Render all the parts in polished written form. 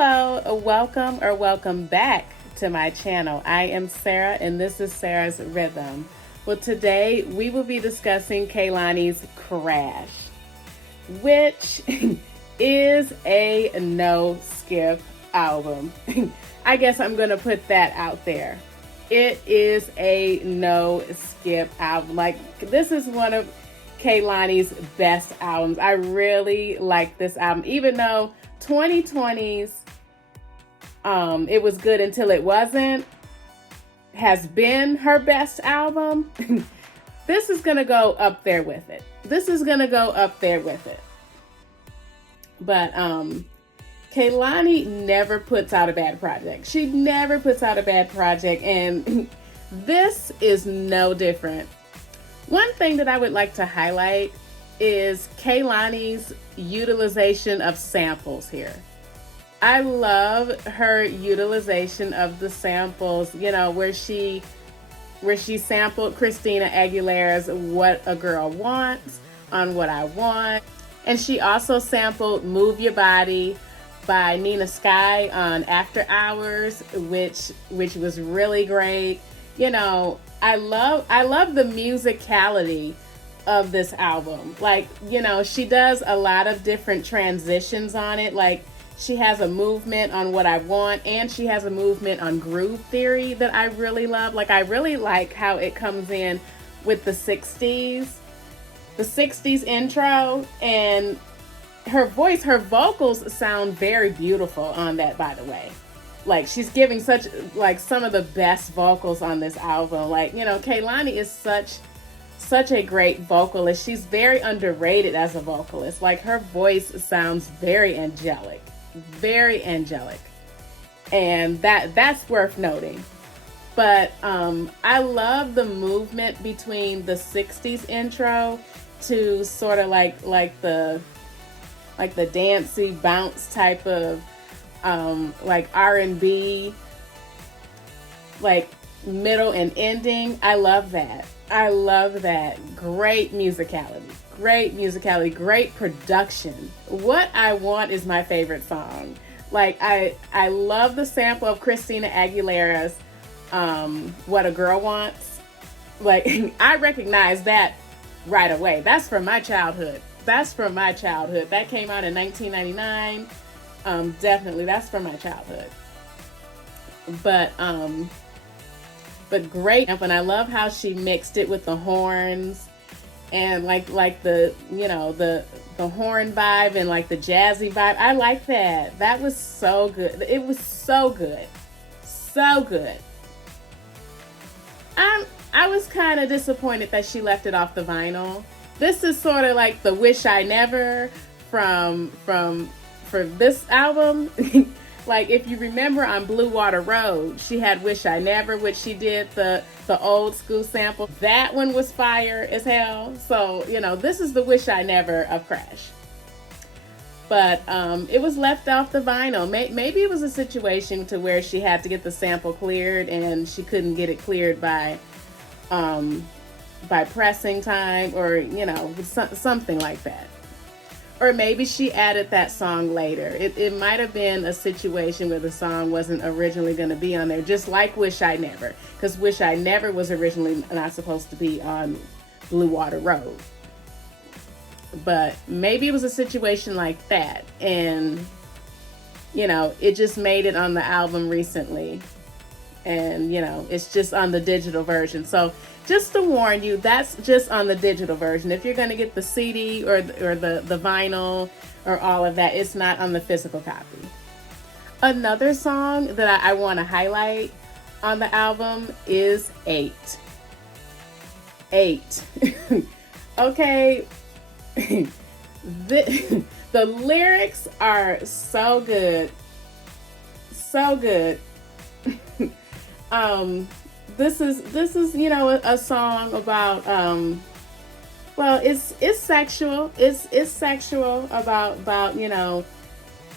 Hello, welcome or welcome back to my channel. I am Sarah and this is Sarah's Rhythm. Well, today we will be discussing Kehlani's Crash, which is a no-skip album. I guess I'm gonna put that out there. It is a no-skip album. Like, this is one of Kehlani's best albums. I really like this album, even though 2020's It Was Good Until It Wasn't has been her best album. This is gonna go up there with it. But Kehlani never puts out a bad project. She never puts out a bad project, and this is no different. One thing that I would like to highlight is Kehlani's utilization of samples here. I love her utilization of the samples, you know, where she sampled Christina Aguilera's What a Girl Wants on What I Want. And she also sampled Move Your Body by Nina Sky on After Hours, which was really great. You know, I love the musicality of this album. Like, you know, she does a lot of different transitions on it. Like, she has a movement on What I Want, and she has a movement on Groove Theory that I really love. Like, I really like how it comes in with the 60s intro, and her vocals sound very beautiful on that, by the way. Like, she's giving some of the best vocals on this album. Like, you know, Kehlani is such a great vocalist. She's very underrated as a vocalist. Like, her voice sounds very angelic. And that's worth noting. But I love the movement between the 60s intro to sort of like the dancey bounce type of like R&B, like middle and ending. I love that. Great musicality, great production. What I Want is my favorite song. Like, I love the sample of Christina Aguilera's What a Girl Wants. Like, I recognize that right away. That's from my childhood. That came out in 1999. Definitely, that's from my childhood. But great. And I love how she mixed it with the horns and like the, you know, the horn vibe and like the jazzy vibe. I like that. That was so good. It was so good. I was kind of disappointed that she left it off the vinyl. This is sort of like the Wish I Never for this album. Like, if you remember on Blue Water Road, she had Wish I Never, which she did the old school sample. That one was fire as hell. So, you know, this is the Wish I Never of Crash. But it was left off the vinyl. Maybe it was a situation to where she had to get the sample cleared and she couldn't get it cleared by pressing time, or, you know, something like that. Or maybe she added that song later. It might have been a situation where the song wasn't originally going to be on there, just like Wish I Never, because Wish I Never was originally not supposed to be on Blue Water Road. But maybe it was a situation like that, and, you know, it just made it on the album recently, and, you know, it's just on the digital version. So just to warn you, that's just on the digital version. If you're going to get the CD or the vinyl or all of that, it's not on the physical copy. Another song that I want to highlight on the album is 8. Okay. The lyrics are so good. This is, you know, a song about well, it's sexual. It's sexual about, you know,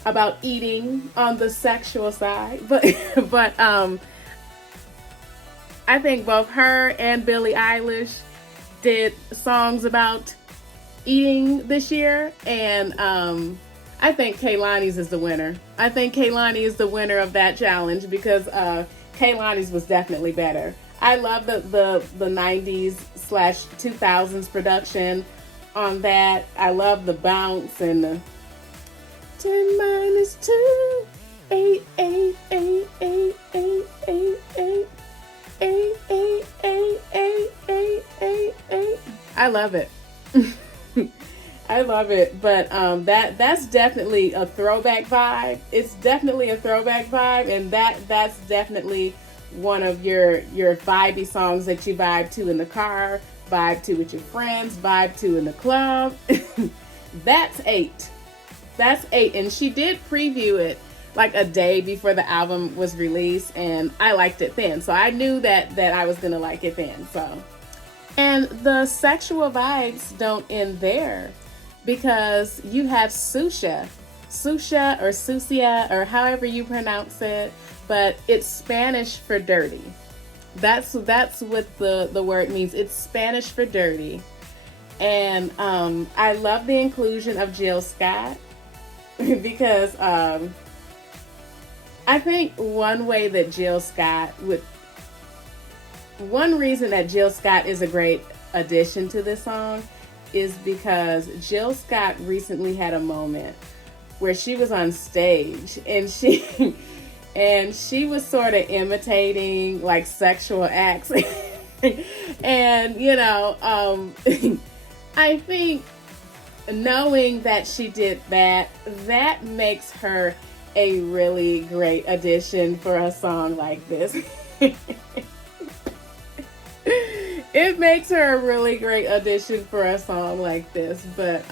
about eating on the sexual side. But I think both her and Billie Eilish did songs about eating this year, and I think Kehlani's is the winner. I think Kehlani is the winner of that challenge because Kehlani's was definitely better. I love the 90s slash 2000s production on that. I love the bounce and the 10 minus 2, 8, 8, 8, 8, 8, 8, 8, 8, 8, 8, 8, 8, 8, 8. I love it. I love it, but that's definitely a throwback vibe. It's definitely a throwback vibe, and that's definitely one of your vibey songs that you vibe to in the car, vibe to with your friends, vibe to in the club. That's 8. That's 8, and she did preview it like a day before the album was released, and I liked it then, so I knew that I was gonna like it then. So, and the sexual vibes don't end there, because you have Susha or Susia, or however you pronounce it, but it's Spanish for dirty. That's what the word means. It's Spanish for dirty. And I love the inclusion of Jill Scott because I think one reason that Jill Scott is a great addition to this song is because Jill Scott recently had a moment where she was on stage and she was sort of imitating like sexual acts. And I think knowing that she did that makes her a really great addition for a song like this. It makes her a really great addition for a song like this. But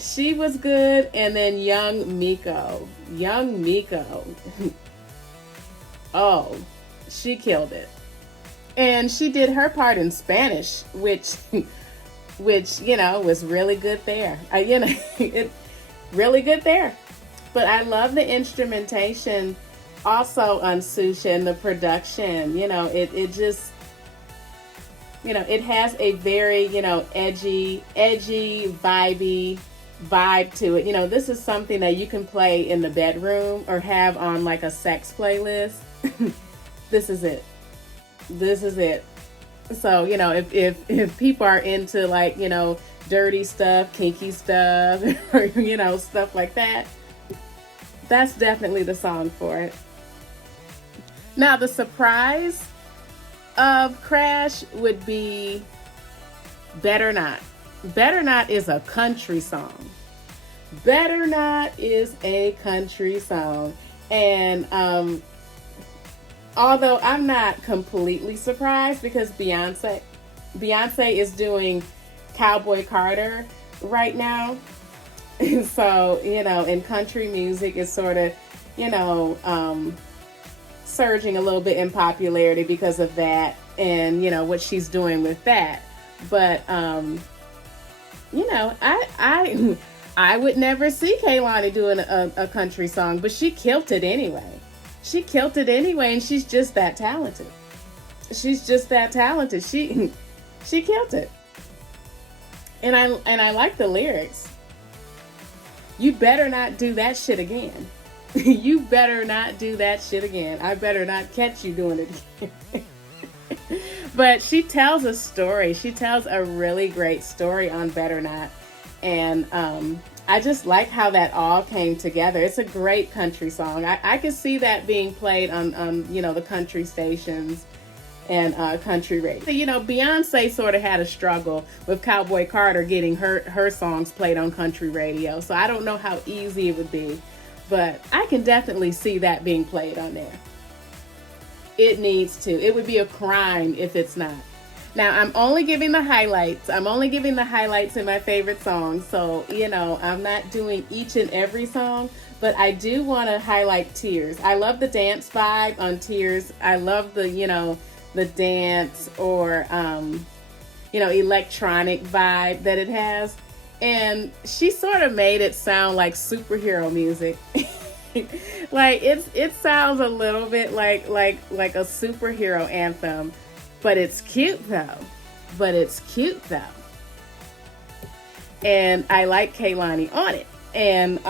she was good. And then young Miko. Oh, she killed it. And she did her part in Spanish, which was really good there. It really good there. But I love the instrumentation also on Susha and the production. It just, it has a very, edgy, vibey vibe to it. This is something that you can play in the bedroom or have on like a sex playlist. This is it. So, if people are into like, dirty stuff, kinky stuff, or, stuff like that, that's definitely the song for it. Now, the surprise of Crash would be Better Not. Better Not is a country song. Better Not is a country song. And although I'm not completely surprised because Beyonce is doing Cowboy Carter right now. So, in country music is sort of, surging a little bit in popularity because of that and, what she's doing with that. But, I would never see Kehlani doing a country song, but she killed it anyway. And she's just that talented. She killed it. And I like the lyrics. You better not do that shit again. You better not do that shit again. I better not catch you doing it again. But she tells a story. She tells a really great story on Better Not. And I just like how that all came together. It's a great country song. I could see that being played on the country stations and country radio. Beyonce sort of had a struggle with Cowboy Carter getting her songs played on country radio. So I don't know how easy it would be, but I can definitely see that being played on there. It needs to. It would be a crime if it's not. Now, I'm only giving the highlights. in my favorite songs. So, I'm not doing each and every song, but I do want to highlight Tears. I love the dance vibe on Tears. I love the dance or, electronic vibe that it has. And she sort of made it sound like superhero music. Like it sounds a little bit like a superhero anthem. But it's cute though. and I like Kehlani on it. And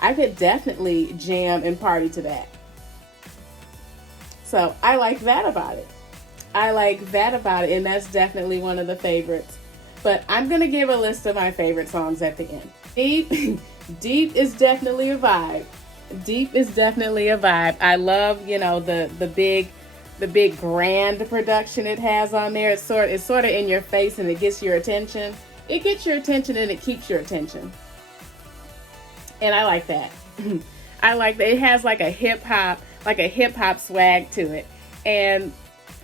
I could definitely jam and party to that. So I like that about it. I like that about it, and that's definitely one of the favorites. But I'm going to give a list of my favorite songs at the end. Deep, Deep is definitely a vibe. Deep is definitely a vibe. I love, the big grand production it has on there. It's sort of in your face, and it gets your attention. It gets your attention and it keeps your attention. And I like that. I like that. It has like a hip hop swag to it. And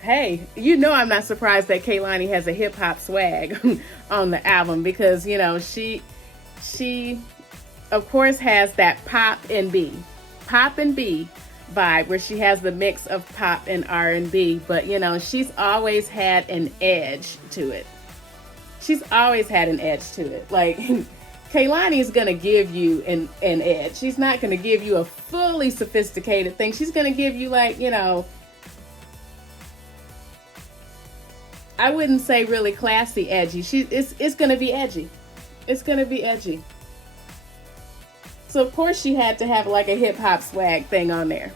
hey, I'm not surprised that Kehlani has a hip hop swag on the album, because she of course has that pop and B vibe, where she has the mix of pop and R&B, but she's always had an edge to it. Like Kehlani is gonna give you an edge. She's not gonna give you a fully sophisticated thing. She's gonna give you I wouldn't say really classy edgy. It's gonna be edgy. It's gonna be edgy. So of course she had to have like a hip hop swag thing on there.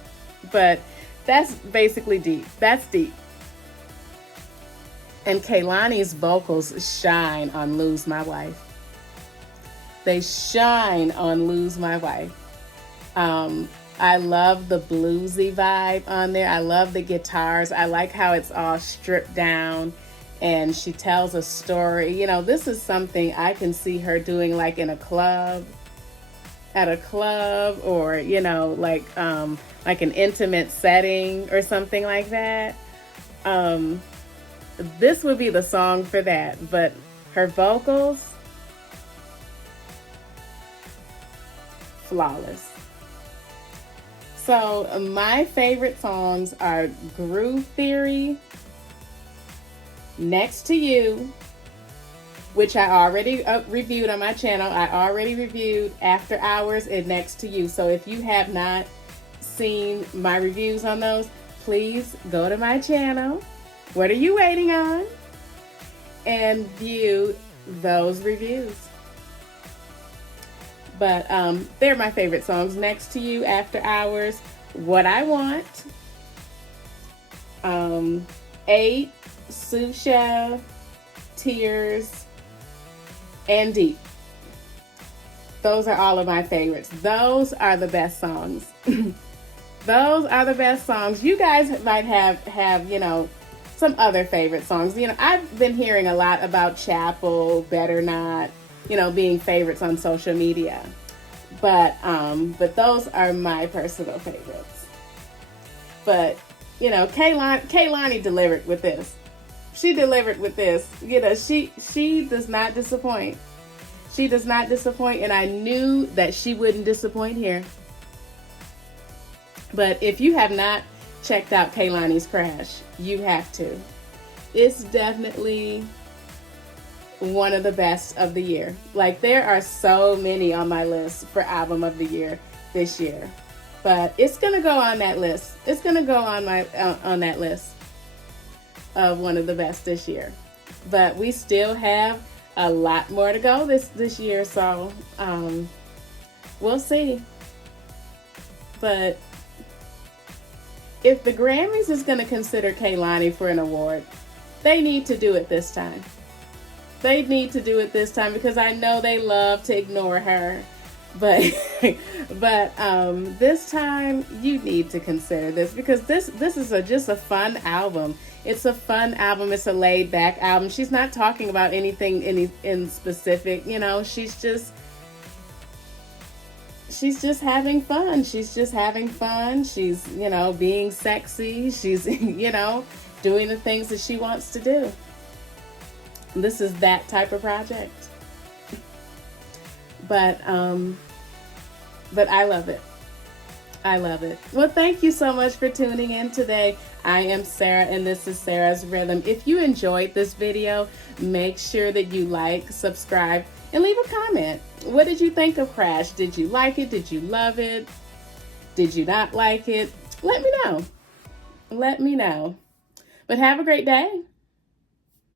But that's basically deep. That's deep. And Kehlani's vocals shine on Lose My Wife. They shine on Lose My Wife. I love the bluesy vibe on there. I love the guitars. I like how it's all stripped down and she tells a story. This is something I can see her doing like in a club, or, like an intimate setting or something like that. This would be the song for that. But her vocals, flawless. So my favorite songs are Groove Theory, Next to You, which I already reviewed on my channel. I already reviewed After Hours and Next to You. So if you have not seen my reviews on those, please go to my channel. What are you waiting on? And view those reviews. But they're my favorite songs. Next to You, After Hours, What I Want, 8, Susha, Tears, and Deep. Those are all of my favorites. Those are the best songs. Those are the best songs. You guys might have some other favorite songs. I've been hearing a lot about Chapel, Better Not, being favorites on social media. But those are my personal favorites. But, Kehlani delivered with this. She delivered with this. She does not disappoint. She does not disappoint, and I knew that she wouldn't disappoint here. But if you have not checked out Kehlani's Crash, you have to. It's definitely one of the best of the year. Like, there are so many on my list for album of the year this year, but it's gonna go on that list. It's gonna go on my on that list of one of the best this year. But we still have a lot more to go this year, so we'll see. But if the Grammys is going to consider Kehlani for an award, they need to do it this time. They need to do it this time, because I know they love to ignore her. But this time you need to consider this, because this is just a fun album. It's a fun album. It's a laid back album. She's not talking about anything in specific. She's just having fun. She's just having fun. She's, being sexy. She's, doing the things that she wants to do. This is that type of project. But I love it. I love it. Well, thank you so much for tuning in today. I am Sarah, and this is Sarah's Rhythm. If you enjoyed this video, make sure that you like, subscribe, and leave a comment. What did you think of Crash? Did you like it? Did you love it? Did you not like it? Let me know. Let me know. But have a great day.